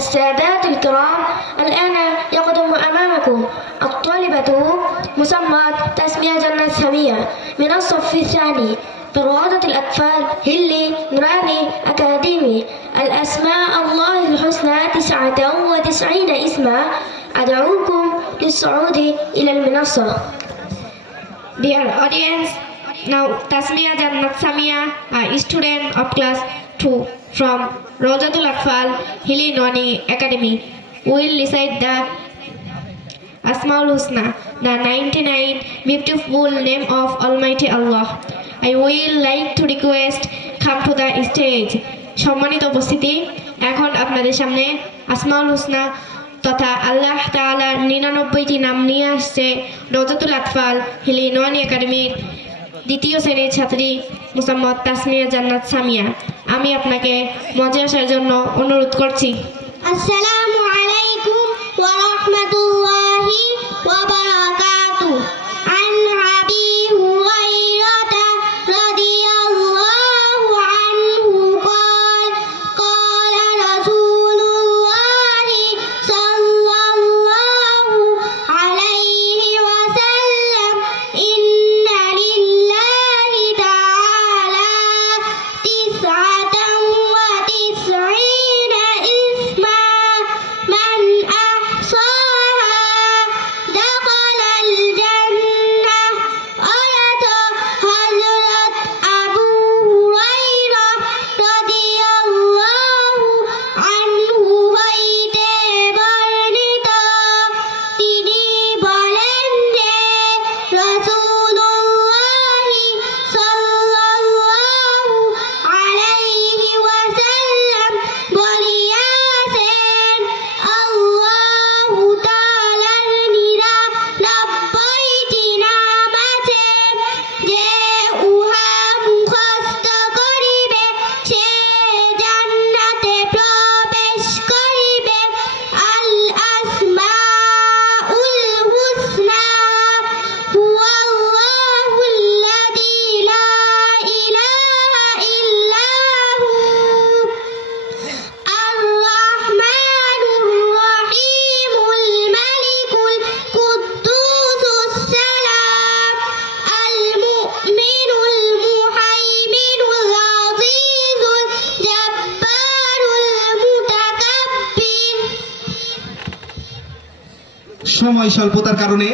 السادات الكرام، الآن يقدم أمامكم الطالبة مسمى تسمية جنة سمية من الصف الثاني في روضة الأطفال هلي نوراني أكاديمي. الأسماء الله الحسنى 99 اسما. أدعوكم للصعود إلى المنصة. Dear audience, now Tasmia Jannat Samia, a student of class 2 from Rojatul Atfal Hili Nwani Academy, will recite the Asmaul Husna, the 99 beautiful name of Almighty Allah. I will like to request come to the stage. সম্মানিত উপস্থিতি, এখন আপনাদের সামনে আসমাউল হুসনা তথা আল্লাহ তাআলার 99টি নাম নিয়ে আসছে রোজাতুল আতফাল হিলি নোয়ানি একাডেমির দ্বিতীয় শ্রেণীর ছাত্রী মুসাম্মদ তাসমিয়া জান্নাত সামিয়া। আমি আপনাকে মঞ্চে আসার জন্য অনুরোধ করছি। আসসালামু আলাইকুম ওয়া রাহমাতুল্লাহি ওয়া বারাকাতুহু। আন আবি হুরায়রা রাদিয়াল্লাহু আনহু قال قال رسول الله صلى الله عليه وسلم إن لله تعالى 99 اسما من أحصاها دخل الجنة. قالت حضرت أبو هريرة رضي الله عنه হইতে বর্ণিত, তিনি বলেন যে রাসূলুল্লাহ সাল্লাল্লাহু আলাইহি ওয়াসাল্লাম বলিয়াছেন, আল্লাহু তাআলার 99টি নাম আছে, যে উহা মুখস্থ করিবে সে জান্নাতে প্রবেশ করিবে। আল আসমাউল হুসনা হুয়াল্লাহুল্লাযী লা ইলাহা ইল্লা হু আর-রাহমানুর রাহিমুল মালিকুল কুদ্দুসুস সালাম আল মুমিনুল মুহাইমিনুল আজিজুল জাব্বারুল মুতাকাব্বির। সময় স্বল্পতার কারণে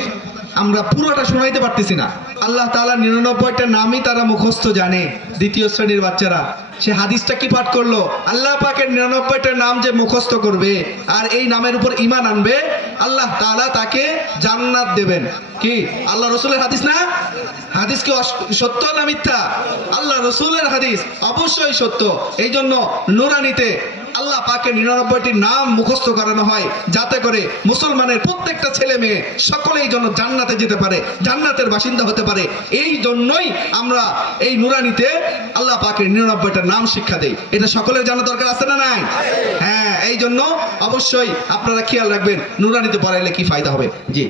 আমরা পুরোটা শোনাইতে পারতেছি না। আল্লাহ তাআলা 99টা নামই তারা মুখস্থ জানে। দ্বিতীয় শ্রেণীর বাচ্চারা সে হাদিসটা কি পাঠ করলো? আল্লাহ পাকের 99টা নাম যে মুখস্থ করবে আর এই নামের উপর ঈমান আনবে, আল্লাহ তাআলা তাকে জান্নাত দেবেন। কি আল্লাহ রাসূলের হাদিস না? হাদিস কি সত্য না মিথ্যা? আল্লাহ রাসূলের হাদিস অবশ্যই সত্য। এই জন্য নুরানিতে আল্লাহ পাকের 99টি নাম মুখস্থ করানো হয়, যাতে করে মুসলমানের প্রত্যেকটা ছেলে মেয়ে সকলেই যেন জান্নাতে যেতে পারে, জান্নাতের বাসিন্দা হতে পারে। এই জন্যই আমরা এই নুরানিতে আল্লাহ পাকের 99টা নাম শিক্ষা দেই। এটা সকলের জানা দরকার আছে না নাই? হ্যাঁ, এই জন্য অবশ্যই আপনারা খেয়াল রাখবেন নুরানিতে পড়াইলে কি ফায়দা হবে। জি।